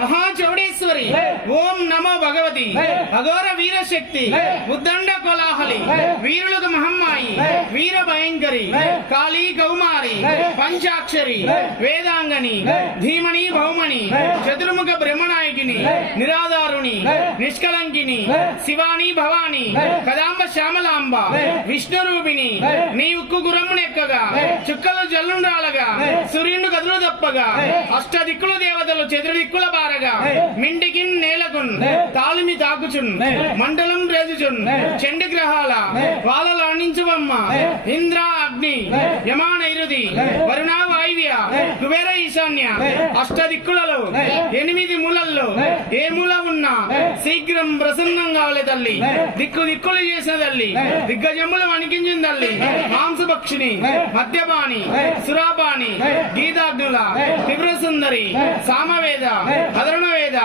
మహాచౌడేశ్వరి. ఓం నమో భగవతి. అఘోర వీరశక్తి. ఉద్దండ కోలాహలి. వీరులకు మహమ్మాయి. వీర భయంకరి కాళీ కౌమారి. పంచాక్షరి. వేదాంగని. ధీమణి భౌమణి చతుర్ముఖ బ్రహ్మనాయకిని నిరాధారుని నిష్కలంకిని శివాని భవాని కదాంబ శ్యామలాంబ విష్ణురూపిణి నీ ఉక్కు గురమ్మునెక్కగా చుక్కలు జల్లుండాలగా సూర్యుడు కదులు తప్పగా అష్ట దిక్కుల దేవతలు చెదురు దిక్కుల బారగా మింటికి నేలకున్ తాలిమి తాకుచున్ మండలం రేజుచున్ చెండి గ్రహాల వాళ్ళ అణించువమ్మ ఇంద్ర అగ్ని యమా నైరుది వరుణ వాయువ్య కుబేర ఈశాన్య అష్ట దిక్కులలో ఎనిమిది మూలల్లో ఏ మూల ఉన్నా శీఘ్రం ప్రసన్నం కావాలి తల్లి. దిక్కు దిక్కులు చేసిన తల్లి. దిగ్గజములు వణికించిన తల్లి. మాంసభక్షిణి మద్యపాని సురాపాని గీతాగ్నుల త్రిపుర సుందరి సామవేద అధర్ణ వేద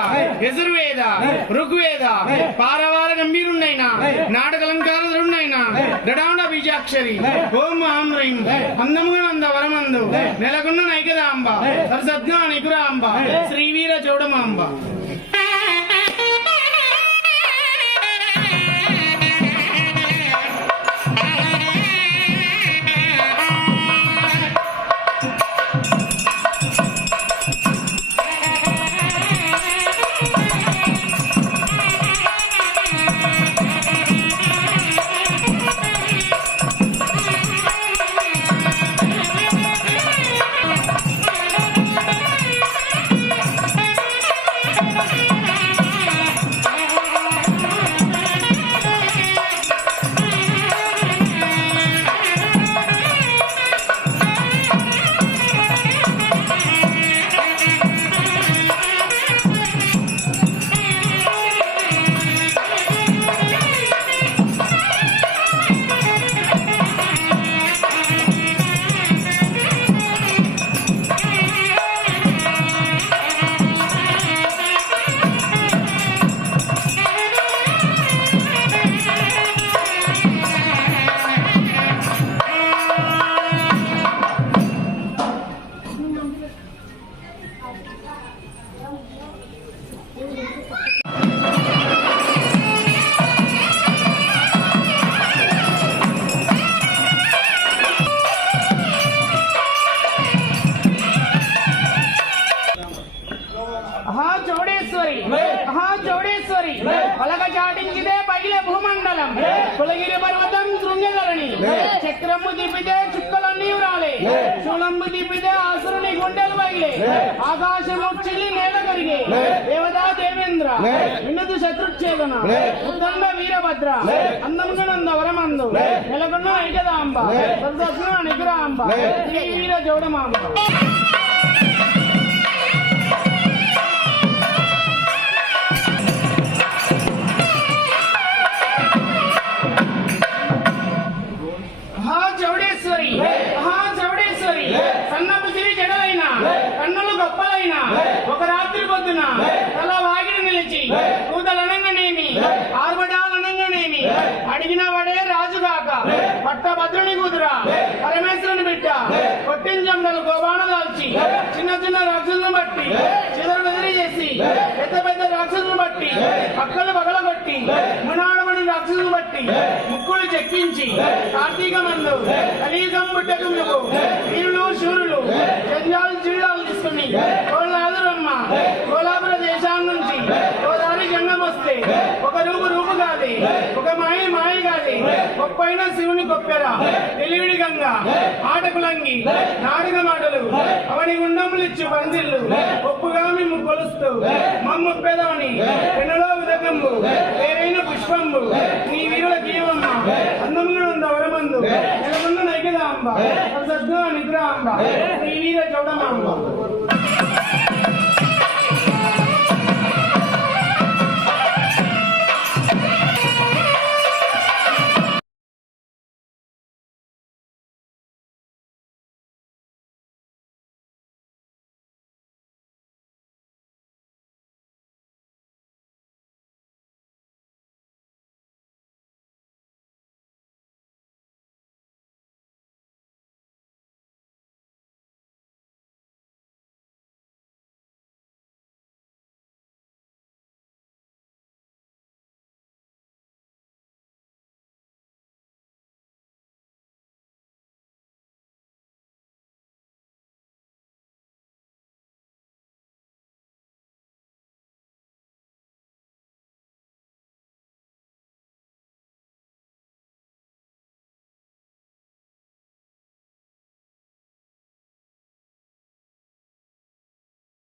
యజుర్వేద ఋగ్వేద పారవార గంభీరుండైన నాటకలంకారుడైన గడాండ బీజాక్షరి ఓం ఆం హ్రీం అందముగా నంద వరమందు నెలకొన్న నైకదాంబ సరసజ్ఞ నికురాంబ శ్రీవీర చౌడమాంబ. చౌడేశ్వరి పలక చాటించితే పగిలే భూమండలం. కులగిరి పర్వతం శృంగధరణి చక్రము తిప్పితే చుక్కలన్నీ రాలే శూలంబు తిప్పితే ఆసురుని గుండెలు పగిలే. ఆకాశము చిల్లి నేల కరిగే. దేవతా దేవేంద్ర. విన్నదు శత్రుచ్ఛేదన. ఉద్దండ వీరభద్ర. అందముగా నంద వరమందు. నెలకొన్న ఐకదాంబ. నిగ్రహాంబ వీర చౌడమాంబ చౌడేశ్వరి మహా చౌడేశ్వరి సన్నపు సిరి జడలైన కన్నులు గొప్పలైన ఒక రాత్రి పొద్దున తల వాగిడి నిలిచి కూతలనంగనేమి ఆర్భటాలనంగనేమి అడిగిన వాడే రాజుగాక. పట్టభద్రుని కుదురా పరమేశ్వరుని బిడ్డ. కొట్టించండలు గోబాణ దాల్చి చిన్న చిన్న రాక్షసులను బట్టి కార్తీక మందు. కలియుగం పుట్టకు నువ్వు వీరులు శూరులు జంజాలు జిల్లాలు తీసుకుని కోలాదురమ్మ కోలాపుర దేశాల నుంచి గోదావరి జంగం వస్తే ఒక రూపు రూపు కాదు ఒక మాయ మాయ కాదు గొప్పైన శివుని గొప్పెరా తెలివిడి గంగ ఆటకులంగి నాడుగ మాటలు అవని గుండములిచ్చు పందిళ్ళు ఒప్పుగా మేము కొలుస్తూ మమ్మ పెదవని పెనులో ఉదకంబు పేరైన పుష్పంబు నీ వీరుల జీవమ్మ అందముగా ఉన్న వరమందు నెలకొన్న నైకదాంబ సద్దు నిద్రాంబ శ్రీ వీర చౌడమాంబ